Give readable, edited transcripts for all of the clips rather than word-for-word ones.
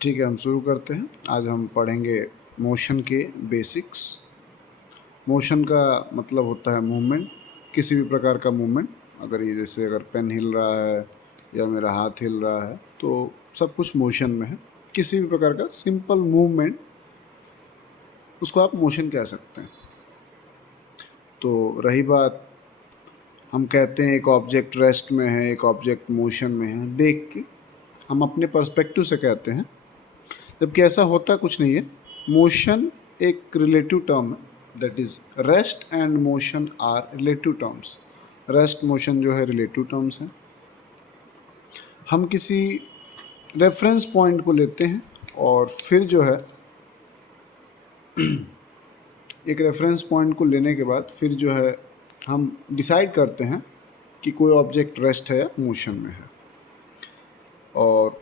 ठीक है, हम शुरू करते हैं। आज हम पढ़ेंगे मोशन के बेसिक्स। मोशन का मतलब होता है मूवमेंट, किसी भी प्रकार का मूवमेंट। अगर ये जैसे अगर पेन हिल रहा है या मेरा हाथ हिल रहा है तो सब कुछ मोशन में है। किसी भी प्रकार का सिंपल मूवमेंट, उसको आप मोशन कह सकते हैं। तो रही बात, हम कहते हैं एक ऑब्जेक्ट रेस्ट में है, एक ऑब्जेक्ट मोशन में है, देख के हम अपने पर्सपेक्टिव से कहते हैं, जबकि ऐसा होता कुछ नहीं है। मोशन एक रिलेटिव टर्म है, that is rest and motion are relative terms. Rest motion जो है रिलेटिव टर्म्स हैं। हम किसी रेफरेंस पॉइंट को लेते हैं और फिर जो है एक रेफरेंस पॉइंट को लेने के बाद फिर जो है हम डिसाइड करते हैं कि कोई ऑब्जेक्ट रेस्ट है या मोशन में है। और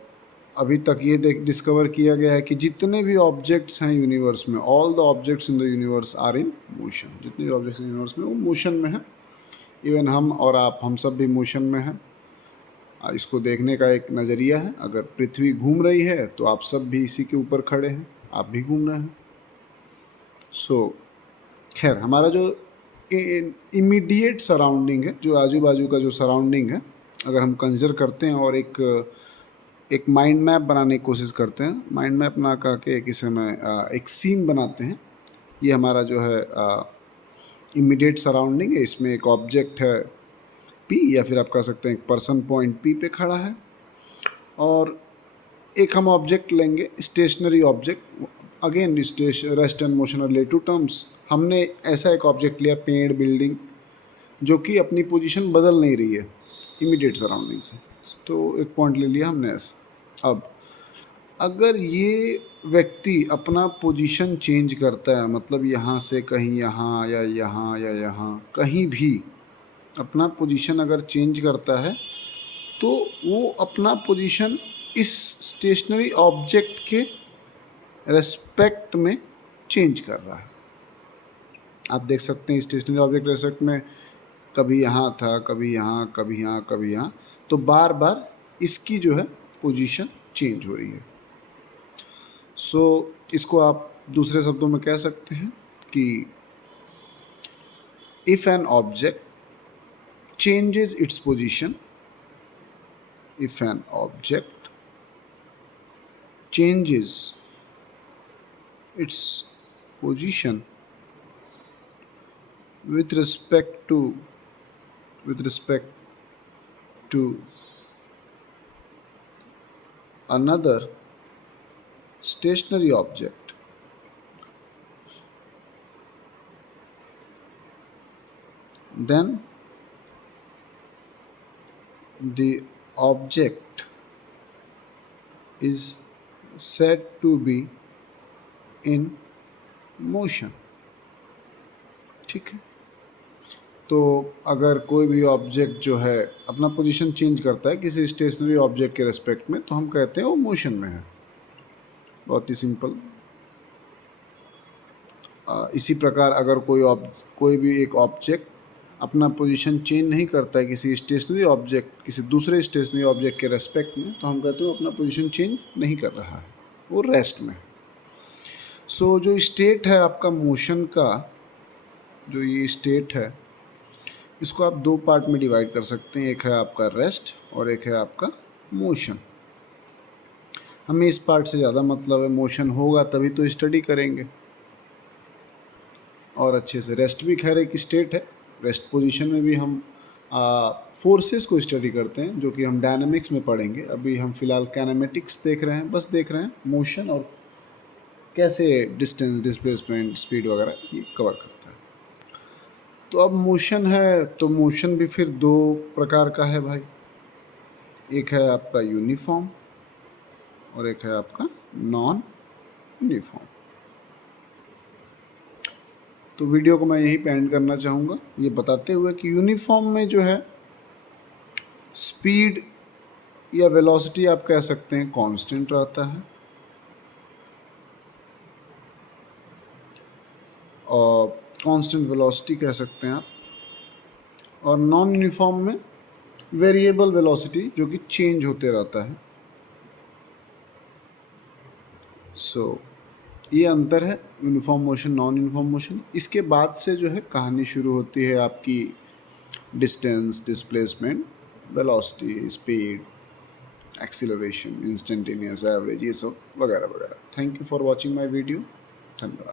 अभी तक ये डिस्कवर किया गया है कि जितने भी ऑब्जेक्ट्स हैं यूनिवर्स में, all the objects in the universe are in motion. जितने भी ऑब्जेक्ट्स यूनिवर्स में वो मोशन में हैं। इवन हम और आप, हम सब भी मोशन में हैं। इसको देखने का एक नज़रिया है। अगर पृथ्वी घूम रही है तो आप सब भी इसी के ऊपर खड़े हैं, आप भी घूम रहे हैं। खैर, हमारा जो इमीडिएट सराउंडिंग है, जो आजू बाजू का जो सराउंडिंग है, अगर हम कंसिडर करते हैं और एक माइंड मैप बनाने की कोशिश करते हैं, माइंड मैप ना करके किसी में एक सीन बनाते हैं। ये हमारा जो है इमीडिएट सराउंडिंग है। इसमें एक ऑब्जेक्ट है पी, या फिर आप कह सकते हैं एक पर्सन पॉइंट पी पे खड़ा है, और एक हम ऑब्जेक्ट लेंगे, stationary object. Again rest and motion और रिलेटिव टर्म्स। हमने ऐसा एक ऑब्जेक्ट लिया, पेड़, बिल्डिंग, जो कि अपनी पोजीशन बदल नहीं रही है इमीडिएट सराउंडिंग से, तो एक पॉइंट ले लिया हमने ऐसा। अब अगर ये व्यक्ति अपना पोजीशन चेंज करता है, मतलब यहाँ से कहीं यहाँ या यहाँ या यहाँ कहीं भी अपना पोजीशन अगर चेंज करता है, तो वो अपना पोजीशन इस स्टेशनरी ऑब्जेक्ट के रेस्पेक्ट में चेंज कर रहा है। आप देख सकते हैं स्टेशनरी ऑब्जेक्ट रेस्पेक्ट में कभी यहाँ था, कभी यहाँ, कभी यहाँ, कभी यहाँ, तो बार बार इसकी जो है पोजीशन चेंज हो रही है। इसको आप दूसरे शब्दों में कह सकते हैं कि if an object changes its position, if an object changes its position with respect to another stationary object, then the object is said to be in motion। ठीक है, तो अगर कोई भी ऑब्जेक्ट जो है अपना पोजीशन चेंज करता है किसी स्टेशनरी ऑब्जेक्ट के रेस्पेक्ट में, तो हम कहते हैं वो मोशन में है। बहुत ही सिंपल। इसी प्रकार अगर कोई भी एक ऑब्जेक्ट अपना पोजीशन चेंज नहीं करता है किसी स्टेशनरी ऑब्जेक्ट, किसी दूसरे स्टेशनरी ऑब्जेक्ट के रेस्पेक्ट में, तो हम कहते हैं वो अपना पोजीशन चेंज नहीं कर रहा है, वो रेस्ट में है। जो स्टेट है आपका मोशन का, जो ये स्टेट है, इसको आप दो पार्ट में डिवाइड कर सकते हैं। एक है आपका रेस्ट और एक है आपका मोशन। हमें इस पार्ट से ज़्यादा मतलब है, मोशन होगा तभी तो स्टडी करेंगे और अच्छे से। रेस्ट भी खैर एक स्टेट है। रेस्ट पोजीशन में भी हम फोर्सेस को स्टडी करते हैं, जो कि हम डायनामिक्स में पढ़ेंगे। अभी हम फिलहाल काइनेमेटिक्स देख रहे हैं, बस देख रहे हैं मोशन और कैसे डिस्टेंस, डिस्प्लेसमेंट, स्पीड वगैरह ये कवर करता है। तो अब मोशन है, तो मोशन भी फिर दो प्रकार का है भाई। एक है आपका यूनिफॉर्म और एक है आपका नॉन यूनिफॉर्म। तो वीडियो को मैं यहीं पे एंड करना चाहूँगा, ये बताते हुए कि यूनिफॉर्म में जो है स्पीड या वेलोसिटी आप कह सकते हैं कांस्टेंट रहता है, और कांस्टेंट वेलोसिटी कह सकते हैं आप। और नॉन यूनिफॉर्म में वेरिएबल वेलोसिटी, जो कि चेंज होते रहता है। सो ये अंतर है uniform motion non uniform motion. इसके बाद से जो है कहानी शुरू होती है आपकी distance, displacement, velocity, speed, acceleration, instantaneous, average, ये सब वगैरह वगैरह। Thank you for watching my video. धन्यवाद।